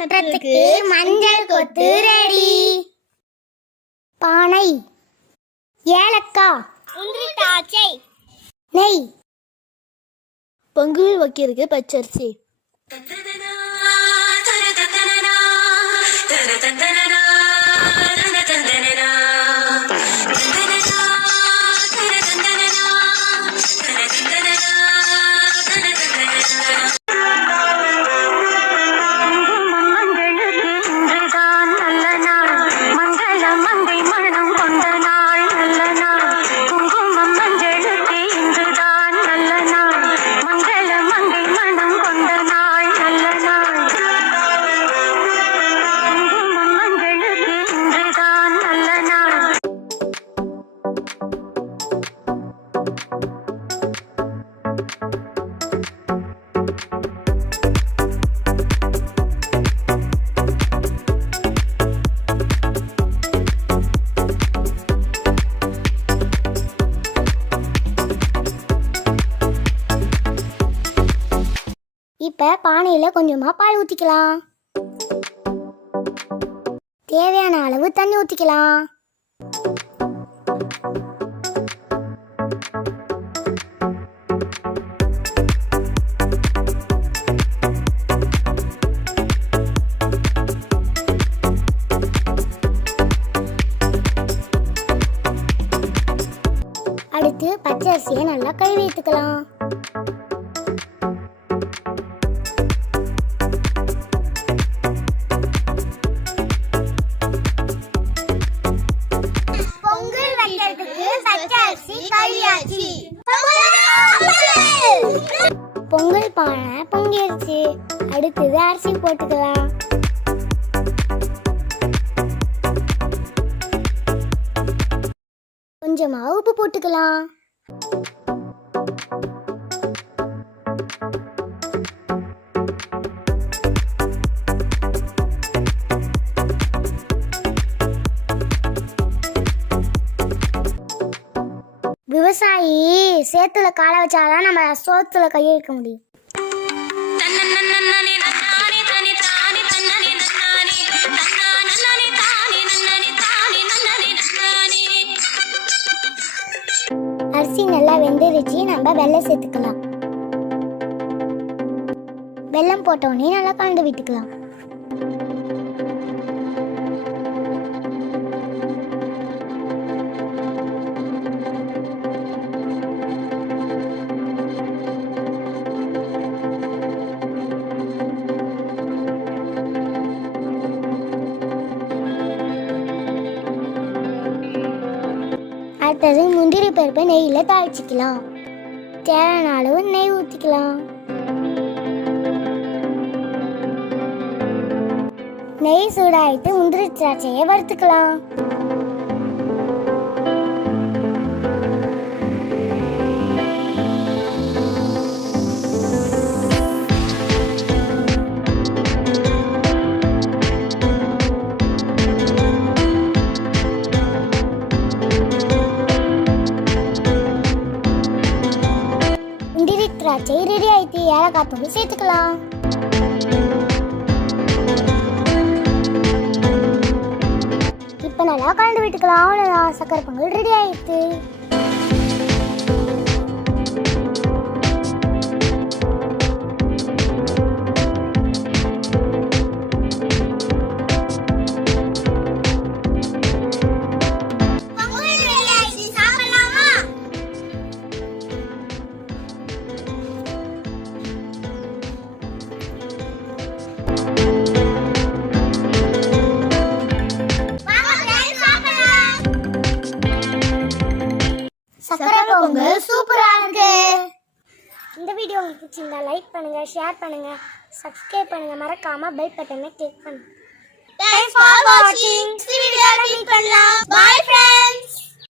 கட்டுறதுக்கு மஞ்சள் கொத்து ரெடி. பானை, ஏலக்காய், முந்திரி திராட்சை, நெய், பொங்கல் வைக்கிறதுக்கு பச்சரிசி. இப்போ பானையில் கொஞ்சமாக பால் ஊற்றிக்கலாம். தேவையான அளவு தண்ணி ஊற்றிக்கலாம். அடுத்து பச்சரிசியை நல்லா கழுவி எடுத்துக்கலாம். பொங்கல் பானை பொங்கிடுச்சு. அடுத்தது அரிசி போட்டுக்கலாம். கொஞ்சமா உப்பு போட்டுக்கலாம். விவசாயி சேத்துல காலை வச்சாதான் நம்ம சோத்துல கையை வைக்க முடியும். அரிசி நல்லா வெந்துருச்சு. நம்ம வெல்லம் சேர்த்துக்கலாம். வெல்லம் போட்டோடனே நல்லா கலந்து விட்டுக்கலாம். அடுத்தது முந்திரி பருப்பை நெய்யில் தாளிச்சிக்கலாம். தேவையான அளவு நெய் ஊற்றிக்கலாம். நெய் சூடாயிட்டு முந்திரி திராட்சையை வறுத்துக்கலாம். திராட்சை ரெடி ஆயிட்டு ஏலக்காய் தூள் சேர்த்துக்கலாம். இப்போ நல்லா கலந்து விட்டுக்கலாம். அவ்வளோதான், சக்கரை பொங்கல் ரெடி ஆயிட்டு. சக்கரை பொங்கல் சூப்பரா இருக்கு. இந்த வீடியோ உங்களுக்கு பிடிச்சிருந்தா லைக் பண்ணுங்க, ஷேர் பண்ணுங்க, சப்ஸ்கிரைப் பண்ணுங்க, மறக்காம பெல் பட்டனை கிளிக் பண்ணுங்க. Thanks for watching. Next video meet பண்ணலாம். Bye friends.